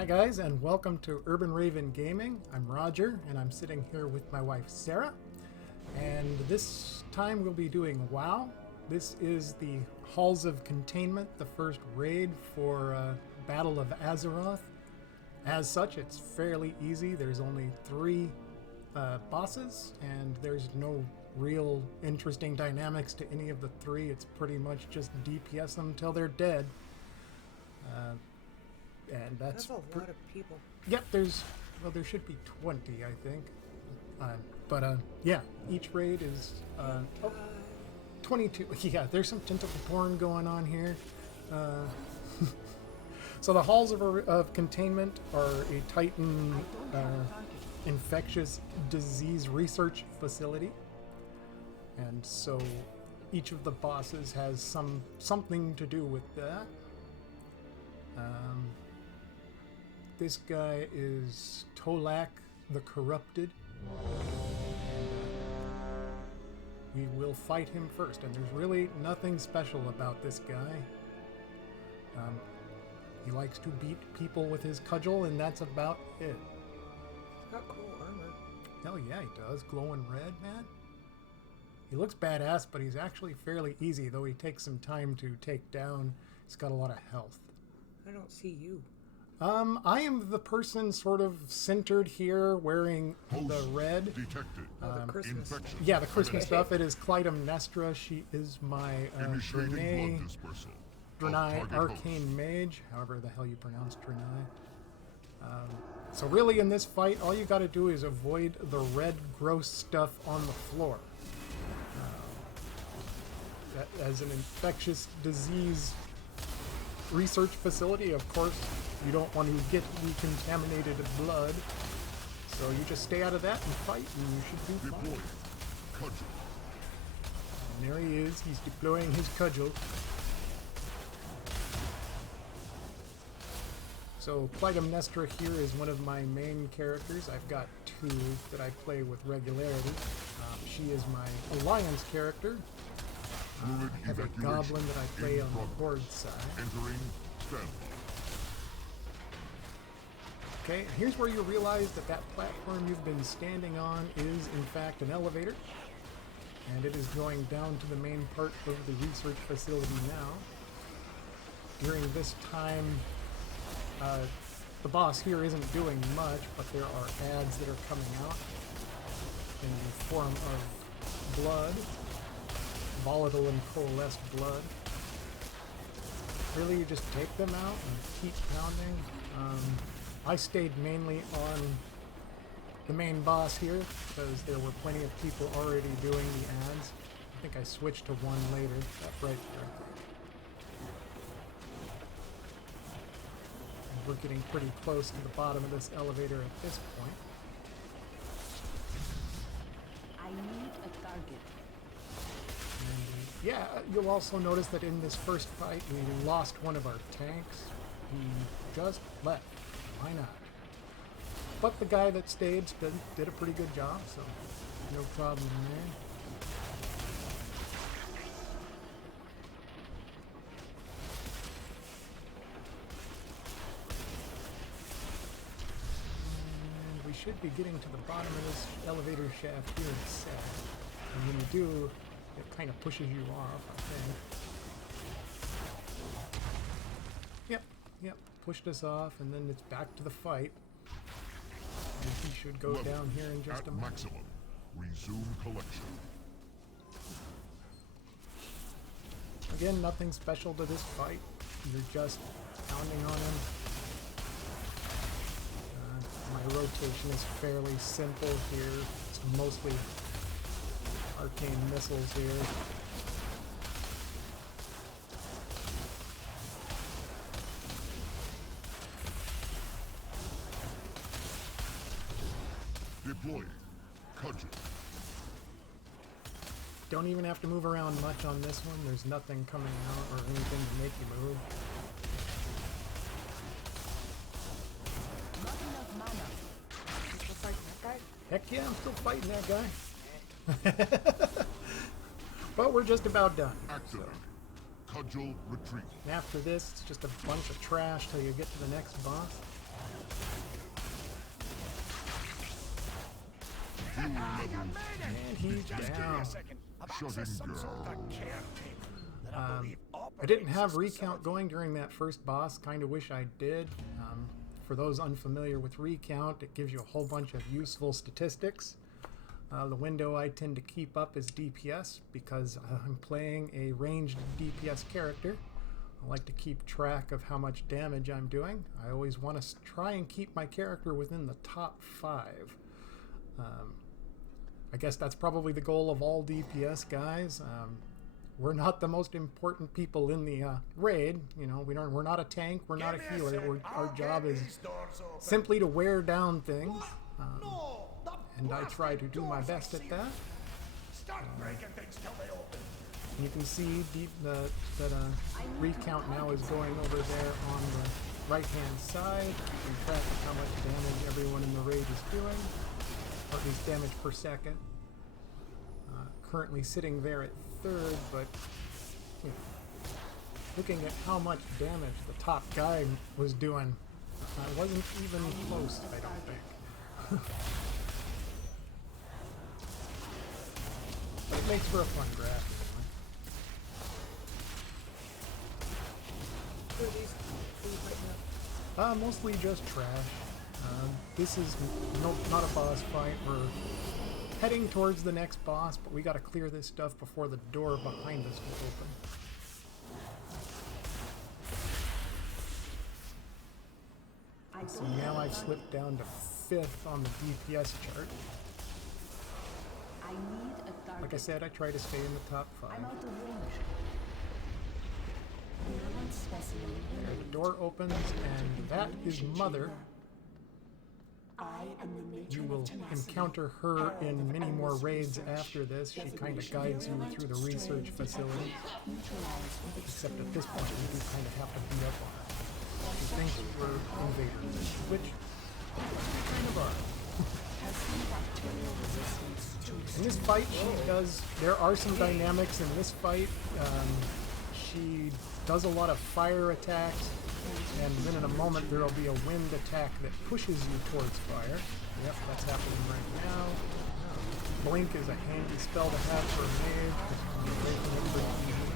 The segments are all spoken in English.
Hi guys, and welcome to Urban Raven Gaming. I'm Roger, and I'm sitting here with my wife Sarah. And this time we'll be doing WoW. This is the Halls of Containment, the first raid for Battle of Azeroth. As such, it's fairly easy. There's only 3 bosses, and there's no real interesting dynamics to any of the 3. It's pretty much just DPS them until they're dead. And that's a lot of people. Yep, there should be 20, I think. Yeah, each raid is 22. Yeah, there's some tentacle porn going on here. So the Halls of Containment are a Titan infectious disease research facility. And so each of the bosses has something to do with that. This guy is Tolak the Corrupted. We will fight him first, and there's really nothing special about this guy. He likes to beat people with his cudgel, and that's about it. He's got cool armor. Hell yeah, he does. Glowing red, man. He looks badass, but he's actually fairly easy, though he takes some time to take down. He's got a lot of health. I don't see you. I am the person sort of centered here, wearing the red. Detected. The Christmas. Infection. Yeah, the Christmas stuff. It is Clytemnestra. She is my Initiating blood dispersal. Draenei Arcane Mage, however the hell you pronounce Draenei. So really in this fight, all you gotta do is avoid the red gross stuff on the floor. As an infectious disease research facility, of course, you don't want to get recontaminated blood. So you just stay out of that and fight, and you should do fine. Cudgel. And there he is. He's deploying his cudgel. So Clytemnestra here is one of my main characters. I've got 2 that I play with regularity. She is my Alliance character. I have a goblin that I play on the Horde side. Entering standby. Okay, here's where you realize that platform you've been standing on is in fact an elevator. And it is going down to the main part of the research facility now. During this time, the boss here isn't doing much, but there are ads that are coming out in the form of blood. Volatile and coalesced blood. Really, you just take them out and keep pounding. I stayed mainly on the main boss here because there were plenty of people already doing the ads. I think I switched to one later. That's right there. And we're getting pretty close to the bottom of this elevator at this point. I need a target. Yeah, you'll also notice that in this first fight, we lost one of our tanks. He just left. Why not? But the guy that stayed did a pretty good job, so no problem there. And we should be getting to the bottom of this elevator shaft here in a sec. And when you do, it kind of pushes you off, I think. Yep, pushed us off, and then it's back to the fight. And he should go Level down here in just a moment. Maximum. Resume collection. Again, nothing special to this fight. You're just pounding on him. My rotation is fairly simple here. It's mostly arcane missiles here. Deploying. Cudgel. Don't even have to move around much on this one. There's nothing coming out or anything to make you move. Not enough mana. You still fighting that guy? Heck yeah, I'm still fighting that guy. But we're just about done. Activate. Cudgel retreat. And after this, it's just a bunch of trash till you get to the next boss. And he's down. Shutting down. I didn't have recount going during that first boss. Kind of wish I did. For those unfamiliar with recount, it gives you a whole bunch of useful statistics. The window I tend to keep up is DPS because I'm playing a ranged DPS character. I like to keep track of how much damage I'm doing. I always want to try and keep my character within the top 5. I guess that's probably the goal of all DPS guys. We're not the most important people in the raid. You know, we're not a tank. We're not a healer. Our job is simply to wear down things, and I try to do my best at that. You can see that recount now is going over there on the right-hand side. You can track how much damage everyone in the raid is doing, or at least damage per second. Currently sitting there at 3rd, but you know, looking at how much damage the top guy was doing, I wasn't even close, I don't think. But it makes for a fun graph. Who are these fighting up? Mostly just trash. This is not a boss fight. We're heading towards the next boss, but we gotta clear this stuff before the door behind us will open. So now I've slipped down to 5th on the DPS chart. I need a target. Like I said, I try to stay in the top 5. I'm out of range. One specimen There, the door opens, and that is Mother. I am the You matron will of tenacity. encounter her in many more raids after this. She kind of guides you through the research facility. Except at this point, you do kind of have to beat up on her. She thinks we're invaders, which we kind of are. In this fight, she does. There are some dynamics in this fight. She does a lot of fire attacks, and then in a moment there will be a wind attack that pushes you towards fire. Yep, that's happening right now. Blink is a handy spell to have for a mage, because you can get away from it pretty easy.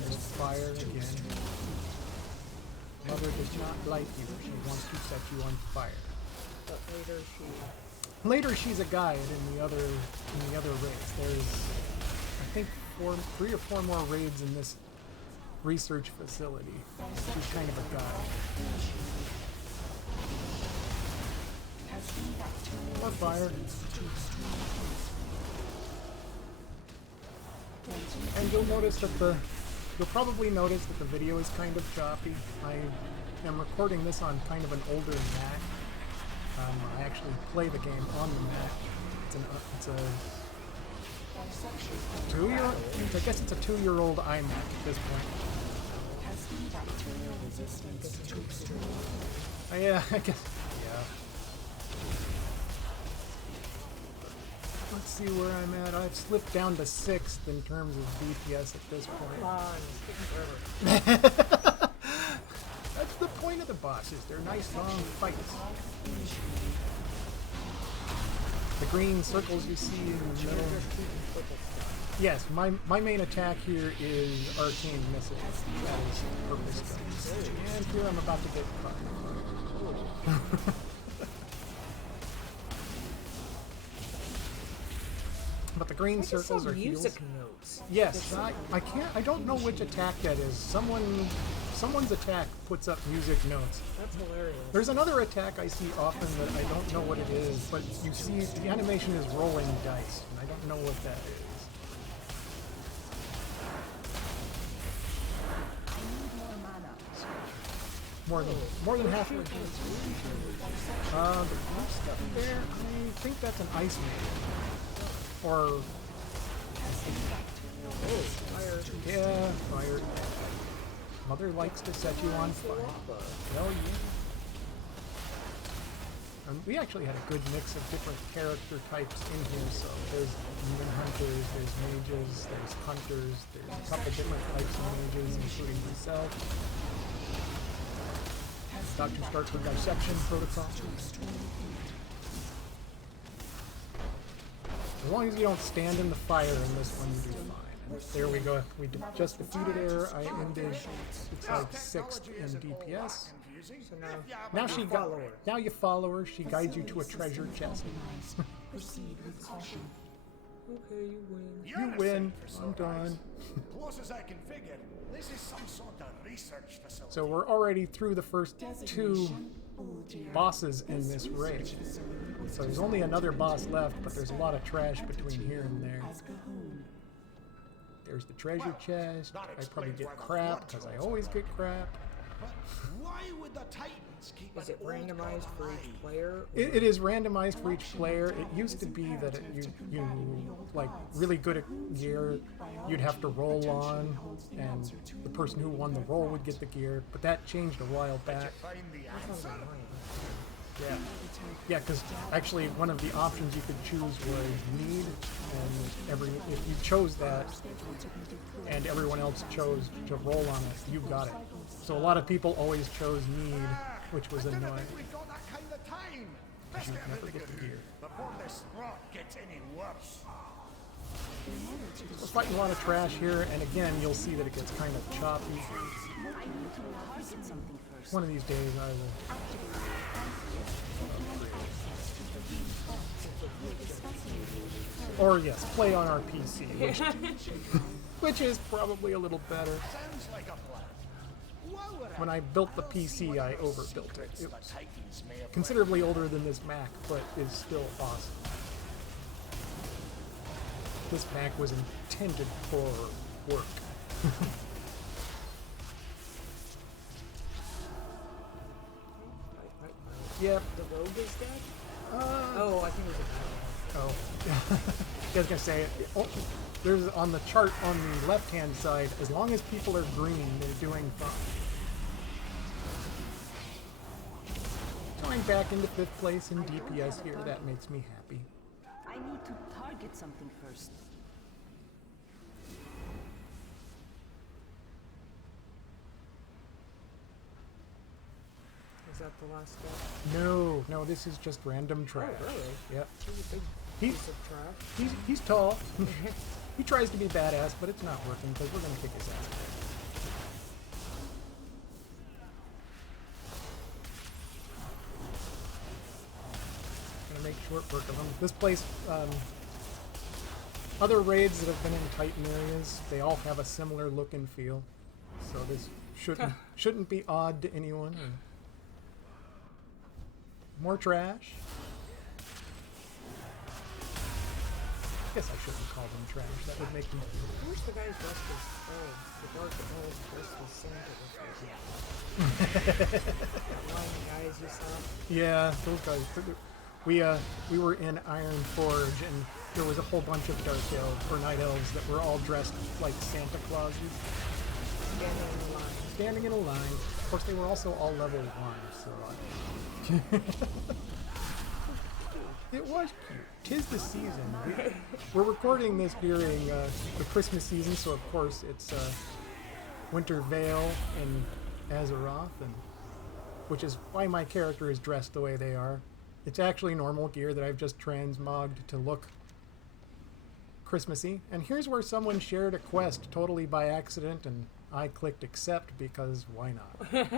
There's fire again. Mother does not like you. She wants to set you on fire. But Later she's a guide in the other raids. There's, I think, 3 or 4 more raids in this research facility. She's kind of a guide. More fire. And you'll probably notice that the video is kind of choppy. I am recording this on kind of an older Mac. I actually play the game on the Mac. It's a 2-year-old. I guess it's a 2-year-old iMac at this point. Yeah, I guess. Yeah. Let's see where I'm at. I've slipped down to 6th in terms of DPS at this point. it's taking forever. That's the point of the bosses. They're nice long fights. The green circles you see in the middle. Yes, my main attack here is Arcane Missile. That is purple stuff. And here I'm about to get caught. But the green circles are heals. Music notes. Yes, I don't know which attack that is. Someone's attack puts up music notes. That's hilarious. There's another attack I see often that I don't know what it is, but you see the animation is rolling dice, and I don't know what that is. More than halfway. The blue stuff there, I think that's an ice mage. Or yeah, fire. Mother likes to set you on fire. Hell yeah. And we actually had a good mix of different character types in here, so there's demon hunters, there's mages, there's hunters, there's a couple different types of mages, including myself. About to start the dissection protocol. As long as you don't stand in the fire in this one, you do fine. And there we go. We just defeated her. I ended, it's like 6th in DPS. So Now she got. follow her. Now you follow her. She guides you to a treasure chest. Proceed with caution. Okay, you win. You win. I'm done. Close as I can figure, this is some sort of research facility. So we're already through the first 2 bosses in this raid. So there's only another boss left, but there's a lot of trash between here and there. There's the treasure chest. I probably get crap, because I always get crap. But why would the Titans keep Is an it old randomized god for alive? each player? It is randomized for each player. It used to be that you like really good at gear, you'd have to roll on, and the person who won the roll would get the gear. But that changed a while back. Find the answer. Yeah, yeah, because actually one of the options you could choose was need, and if you chose that, and everyone else chose to roll on it, you got it. So a lot of people always chose need, which was I didn't annoying. think we got that kind of time. Best you get never rid get of the it gear. before this rot gets any worse. We're fighting a lot of trash here, and again, you'll see that it gets kind of choppy. I need to target something first. One of these days I will. Or yes, play on our PC, which is probably a little better. Sounds like a plan. While we're When at I built the PC, I overbuilt it. It the was Titans may have considerably older than this Mac, but is still awesome. This Mac was intended for work. Yep. The rogue is dead? Oh, I think it was a Oh. I was gonna say, there's on the chart on the left-hand side, as long as people are green, they're doing fine. Going back into 5th place in DPS here, that makes me happy. I need to target something first. Is that the last step? No, this is just random trash. Oh, really? Yep. He's a big He's, piece of trash. he's tall. He tries to be badass, but it's not working because we're gonna kick his ass. Gonna make short work of him. This place, other raids that have been in Titan areas, they all have a similar look and feel. So this shouldn't be odd to anyone. More trash. I guess I shouldn't call them trash. That would make them. I wish the guys dressed as the dark elves dressed as Santa was that lying guys you saw. Yeah, those guys. We were in Iron Forge, and there was a whole bunch of dark elves or night elves that were all dressed like Santa Clauses, standing in a line. Of course, they were also all level 1, so. It was cute. 'Tis the season. We're recording this during the Christmas season, so of course it's Winter Veil in Azeroth, and which is why my character is dressed the way they are. It's actually normal gear that I've just transmogged to look Christmassy. And here's where someone shared a quest totally by accident, and I clicked accept because why not?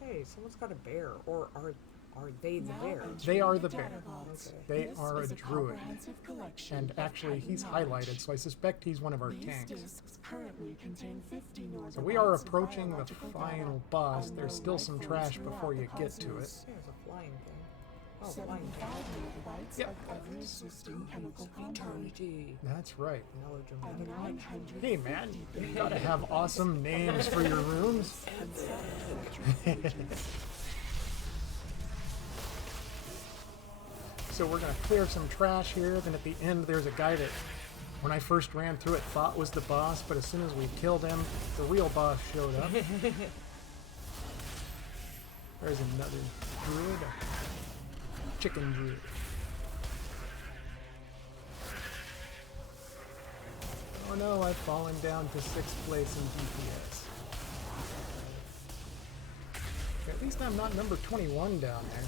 Hey, someone's got a bear, or are they the bear? They are the bear. Okay. They are a druid. And actually, he's highlighted, so I suspect he's one of our tanks. So we are approaching the final boss. There's still some trash before you get to it. Yeah, it's a flying thing. Oh, flying thing. Yep, Eternity. that's right. Knowledge of Hey man, you gotta have awesome names for your rooms. So we're gonna clear some trash here, then at the end there's a guy that, when I first ran through it, thought was the boss, but as soon as we killed him, the real boss showed up. There's another druid, a chicken druid. Oh no, I've fallen down to 6th place in DPS. At least I'm not number 21 down there.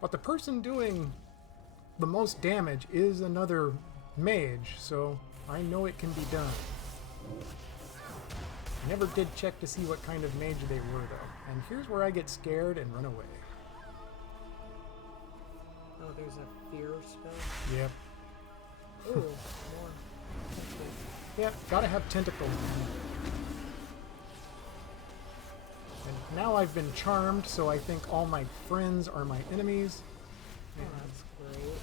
But the person doing the most damage is another mage, so I know it can be done. I never did check to see what kind of mage they were, though. And here's where I get scared and run away. Oh, there's a fear spell. Yep. Ooh, more. Yep, gotta have tentacles. And now I've been charmed, so I think all my friends are my enemies. Oh, that's great.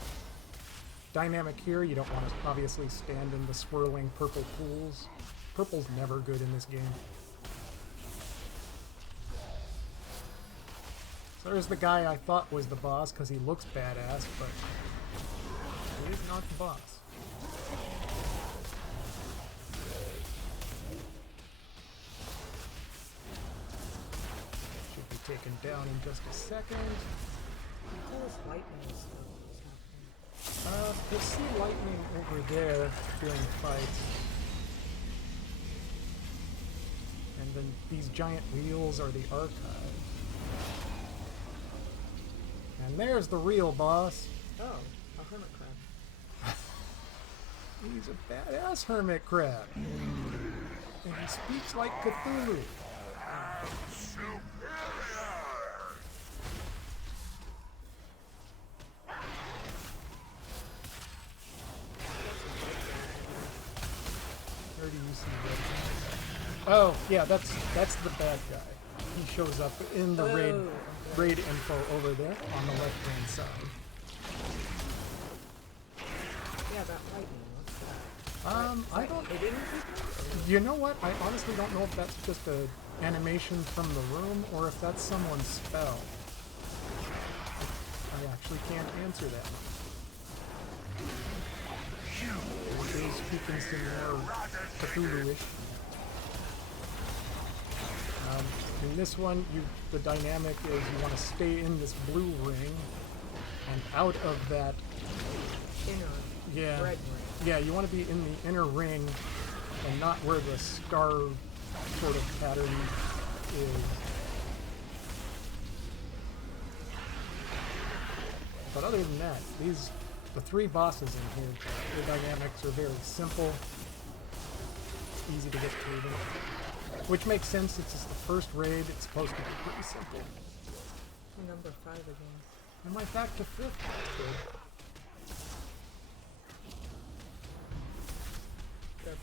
Dynamic here, you don't want to obviously stand in the swirling purple pools. Purple's never good in this game. So there's the guy I thought was the boss because he looks badass, but he's not the boss. Should be taken down in just a second. Tell us lightning stuff is happening. You'll see lightning over there doing fights. And then these giant wheels are the archive. And there's the real boss. Oh, a hermit crab. He's a badass hermit crab. And he speaks like Cthulhu. Where do you see that? Oh, yeah, that's the bad guy. He shows up in the raid info over there on the left-hand side. Yeah, that lightning. What's that? I don't. It didn't people? You know what? I honestly don't know if that's just a animation from the room or if that's someone's spell. I actually can't answer that one. It is speaking some more Cthulhu-ish. In this one, the dynamic is you want to stay in this blue ring, and out of that, Inner red ring. yeah, you want to be in the inner ring, and not where the star sort of pattern is. But other than that, the three bosses in here, the dynamics are very simple, easy to get through them. Which makes sense, since it's the first raid, it's supposed to be pretty simple. Number 5 again. Am I back to 5th? Good.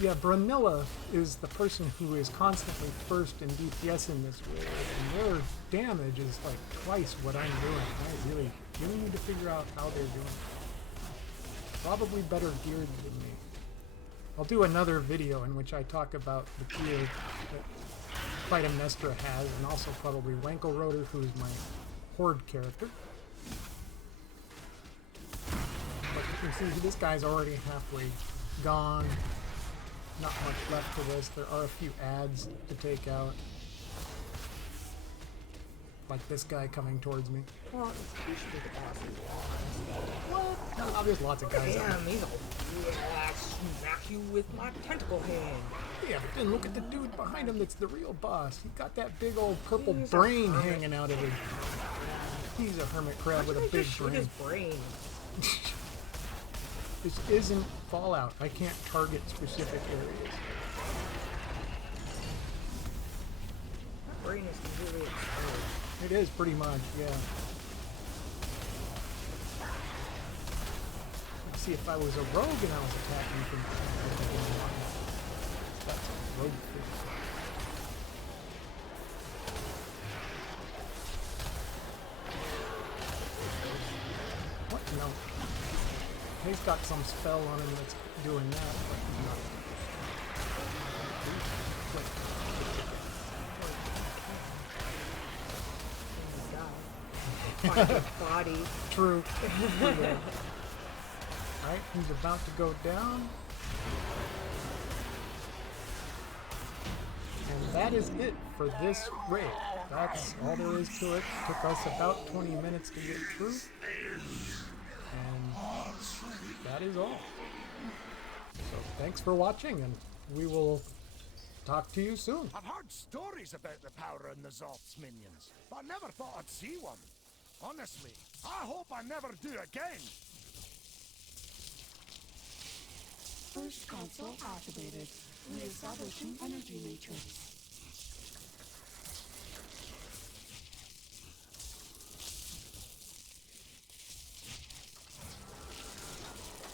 Yeah, Brunilla is the person who is constantly first in DPS in this raid, and their damage is like twice what I'm doing. I really need to figure out how they're doing it. Probably better geared than me. I'll do another video in which I talk about the gear that Clytemnestra has, and also probably Wankelroder, who's my Horde character. But you can see this guy's already halfway gone. Not much left to this. There are a few ads to take out. Like this guy coming towards me. Well, he should be the boss. What? No, there's lots of guys out Damn, he's all, I smack you with my tentacle hand. Yeah, but then look at the dude behind him that's the real boss. He got that big old purple brain hanging out of his... He's a hermit crab with a big brain. His brain. This isn't Fallout. I can't target specific areas. That brain is completely exposed. It is pretty much, yeah. Let's see, if I was a rogue and I was attacking from that's a rogue thing. What? No. He's got some spell on him that's doing that, but no. Find his body. True. Yeah. Alright, he's about to go down. And that is it for this raid. That's all there is to it. Took us about 20 minutes to get through. And that is all. So thanks for watching, and we will talk to you soon. I've heard stories about the power in the Zoth's minions, but I never thought I'd see one. Honestly, I hope I never do again. First console activated. Reestablishing energy matrix.